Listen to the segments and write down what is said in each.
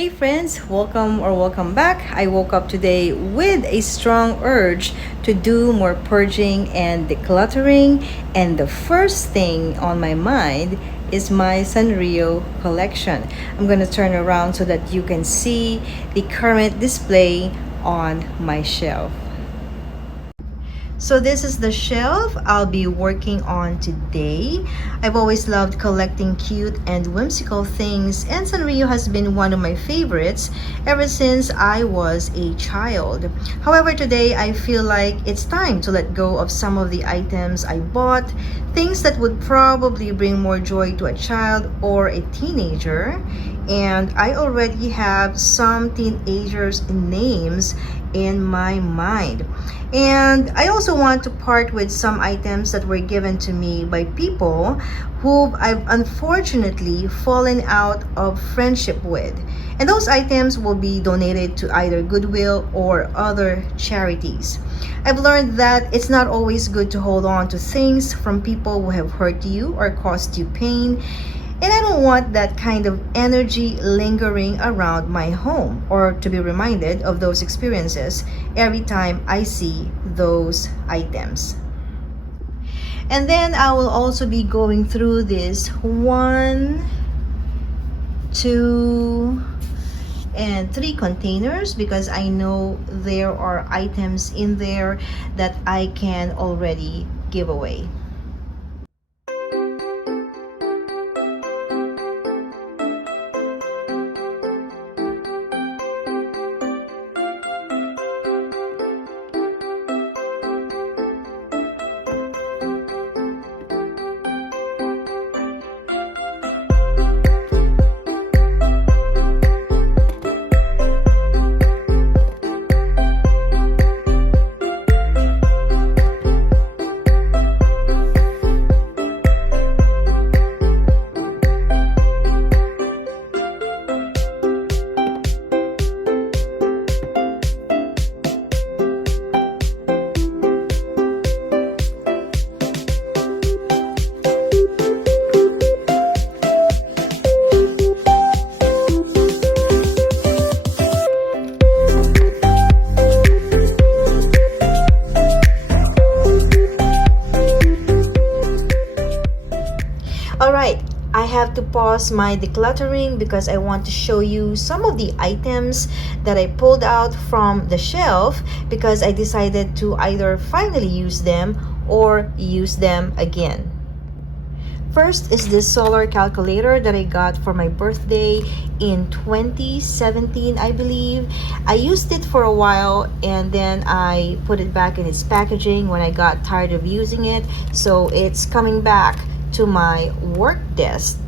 Hey friends, welcome back. I woke up today with a strong urge to do more purging and decluttering, and the first thing on my mind is my Sanrio collection. I'm going to turn around so that you can see the current display on my shelf. So this is the shelf I'll be working on today. I've always loved collecting cute and whimsical things, and Sanrio has been one of my favorites ever since I was a child. However, today I feel like it's time to let go of some of the items I bought, things that would probably bring more joy to a child or a teenager. And I already have some teenagers' names in my mind. And I also want to part with some items that were given to me by people who I've unfortunately fallen out of friendship with. And those items will be donated to either Goodwill or other charities. I've learned that it's not always good to hold on to things from people who have hurt you or caused you pain. And I don't want that kind of energy lingering around my home, or to be reminded of those experiences every time I see those items. And then I will also be going through this 1, 2, and 3 containers because I know there are items in there that I can already give away. Alright, I have to pause my decluttering because I want to show you some of the items that I pulled out from the shelf because I decided to either finally use them or use them again. First is this solar calculator that I got for my birthday in 2017, I believe. I used it for a while and then I put it back in its packaging when I got tired of using it. So it's coming back to my work desk.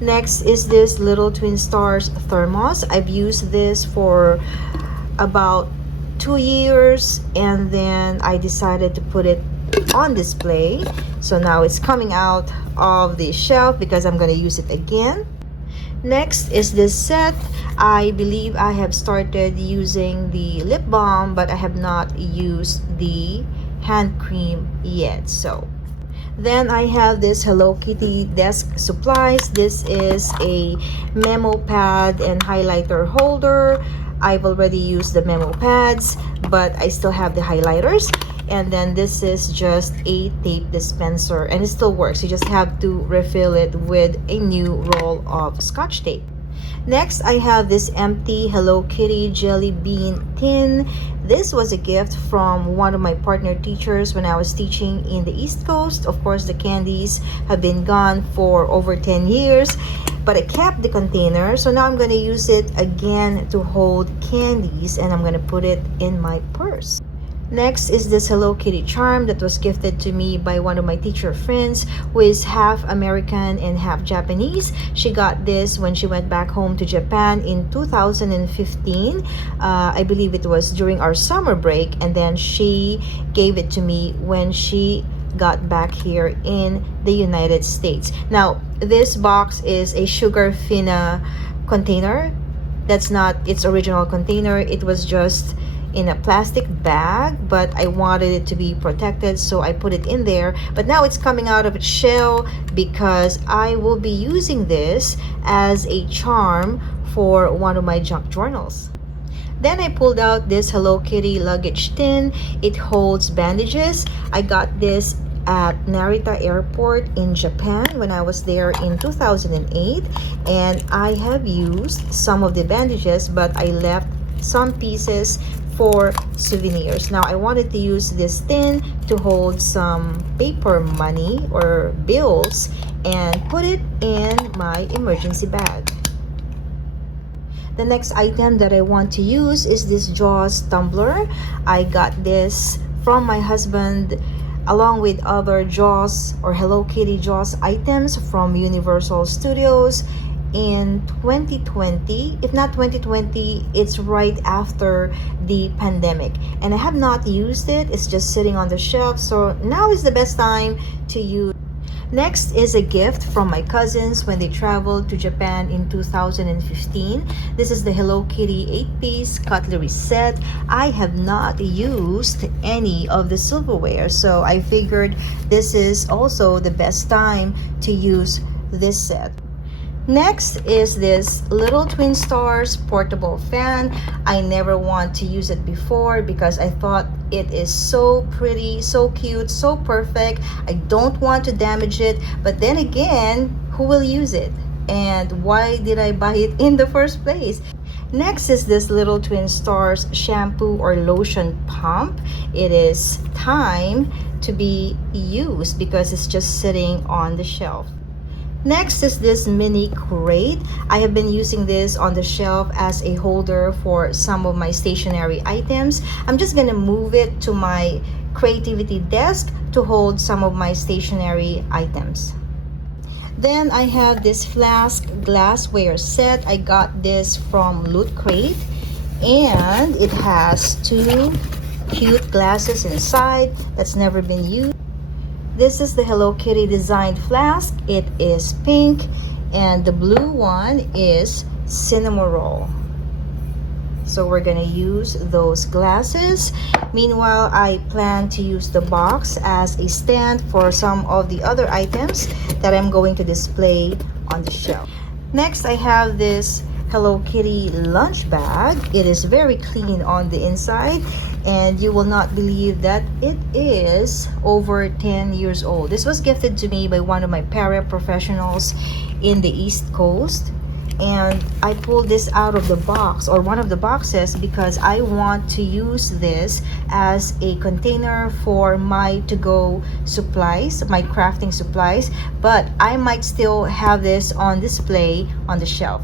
Next is this little Twin Stars thermos. I've used this for about 2 years and then I decided to put it on display. So now it's coming out of the shelf because I'm going to use it again. Next is this set. I believe I have started using the lip balm, but I have not used the hand cream yet. So then I have this Hello Kitty desk supplies. This is a memo pad and highlighter holder. I've already used the memo pads, but I still have the highlighters. And then this is just a tape dispenser and it still works. You just have to refill it with a new roll of Scotch tape. Next, I have this empty Hello Kitty jelly bean tin. This was a gift from one of my partner teachers when I was teaching in the East Coast. Of course, the candies have been gone for over 10 years, but I kept the container. So now I'm going to use it again to hold candies and I'm going to put it in my purse. Next is this Hello Kitty charm that was gifted to me by one of my teacher friends who is half American and half Japanese. She got this when she went back home to Japan in 2015. I believe it was during our summer break, and then she gave it to me when she got back here in the United States. Now, this box is a sugar fina container. That's not its original container. It was just in a plastic bag, but I wanted it to be protected, so I put it in there. But now it's coming out of its shell because I will be using this as a charm for one of my junk journals. Then I pulled out this Hello Kitty luggage tin. It holds bandages. I got this at Narita Airport in Japan when I was there in 2008, and I have used some of the bandages, but I left some pieces for souvenirs. Now I wanted to use this tin to hold some paper money or bills and put it in my emergency bag. The next item that I want to use is this Jaws tumbler. I got this from my husband along with other Jaws or Hello Kitty Jaws items from Universal Studios in 2020. If not 2020, it's right after the pandemic. And I have not used it. It's just sitting on the shelf. So now is the best time to use. Next is a gift from my cousins when they traveled to Japan in 2015. This is the Hello Kitty 8-piece cutlery set. I have not used any of the silverware, so I figured this is also the best time to use this set. Next is this little Twin Stars portable fan. I never want to use it before because I thought it is so pretty, so cute, so perfect. I don't want to damage it, but then again, who will use it? And why did I buy it in the first place? Next is this little Twin Stars shampoo or lotion pump. It is time to be used because it's just sitting on the shelf. Next is this mini crate. I have been using this on the shelf as a holder for some of my stationery items. I'm just gonna move it to my creativity desk to hold some of my stationery items. Then I have this flask glassware set. I got this from Loot Crate, and it has two cute glasses inside that's never been used. This is the Hello Kitty designed flask. It is pink, and the blue one is cinnamon roll. So we're gonna use those glasses. Meanwhile, I plan to use the box as a stand for some of the other items that I'm going to display on the shelf. Next, I have this Hello Kitty lunch bag. It is very clean on the inside, and you will not believe that it is over 10 years old. This was gifted to me by one of my paraprofessionals in the East Coast, and I pulled this out of the box or one of the boxes because I want to use this as a container for my to-go supplies, my crafting supplies, but I might still have this on display on the shelf.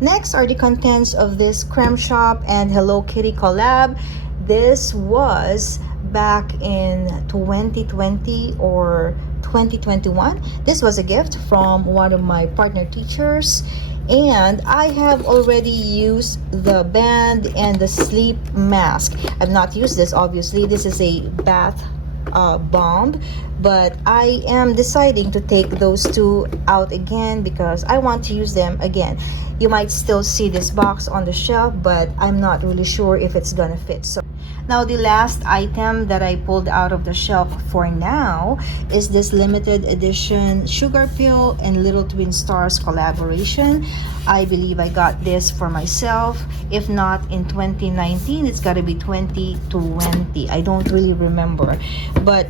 Next are the contents of this Creme Shop and Hello Kitty collab. This was back in 2020 or 2021. This was a gift from one of my partner teachers, and I have already used the band and the sleep mask. I've not used this, obviously. This is a bath bomb, but I am deciding to take those two out again because I want to use them again. You might still see this box on the shelf, but I'm not really sure if it's gonna fit. So now the last item that I pulled out of the shelf for now is this limited edition Sugar Pill and Little Twin Stars collaboration. I believe I got this for myself. If not in 2019, it's got to be 2020. I don't really remember, but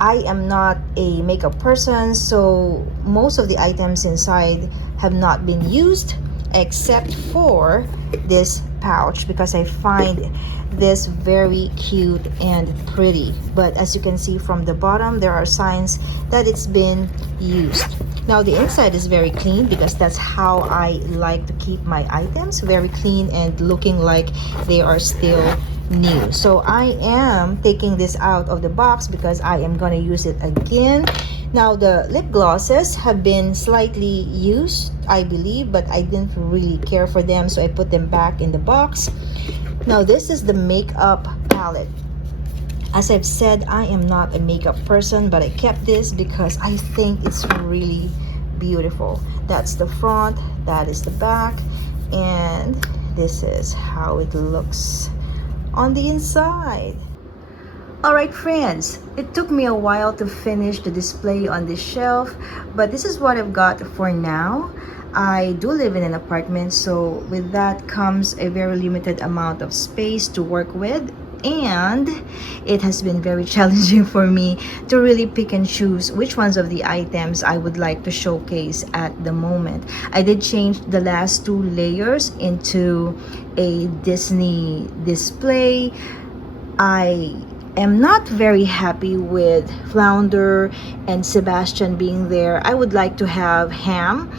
I am not a makeup person, so most of the items inside have not been used except for this pouch because I find this very cute and pretty. But as you can see from the bottom, there are signs that it's been used. Now the inside is very clean because that's how I like to keep my items, very clean and looking like they are still new. So I am taking this out of the box because I am gonna use it again. Now the lip glosses have been slightly used, I believe, but I didn't really care for them, so I put them back in the box. Now this is the makeup palette. As I've said, I am not a makeup person, but I kept this because I think it's really beautiful. That's the front, that is the back, and this is how it looks on the inside. Alright friends, it took me a while to finish the display on this shelf, but this is what I've got for now. I do live in an apartment, so with that comes a very limited amount of space to work with, and it has been very challenging for me to really pick and choose which ones of the items I would like to showcase at the moment. I did change the last 2 layers into a Disney display. I am not very happy with Flounder and Sebastian being there. I would like to have Ham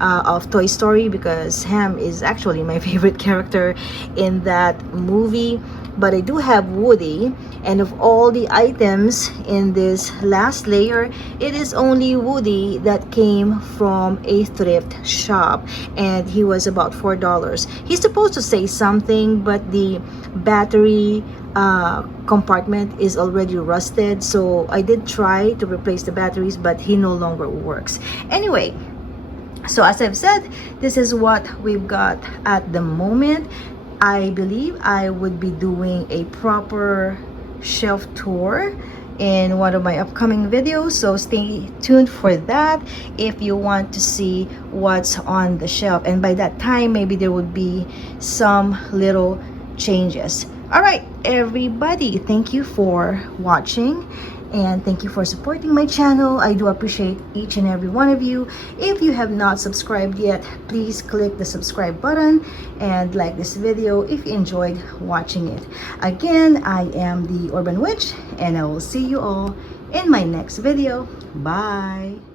of Toy Story, because Ham is actually my favorite character in that movie. But I do have Woody, and of all the items in this last layer, it is only Woody that came from a thrift shop, and he was about $4. He's supposed to say something, but the battery compartment is already rusted, so I did try to replace the batteries, but he no longer works. Anyway, so as I've said, this is what we've got at the moment. I believe I would be doing a proper shelf tour in one of my upcoming videos, so stay tuned for that if you want to see what's on the shelf, and by that time maybe there would be some little changes. All right, everybody, thank you for watching and thank you for supporting my channel. I do appreciate each and every one of you. If you have not subscribed yet, please click the subscribe button and like this video if you enjoyed watching it. Again, I am the Urban Witch, and I will see you all in my next video. Bye.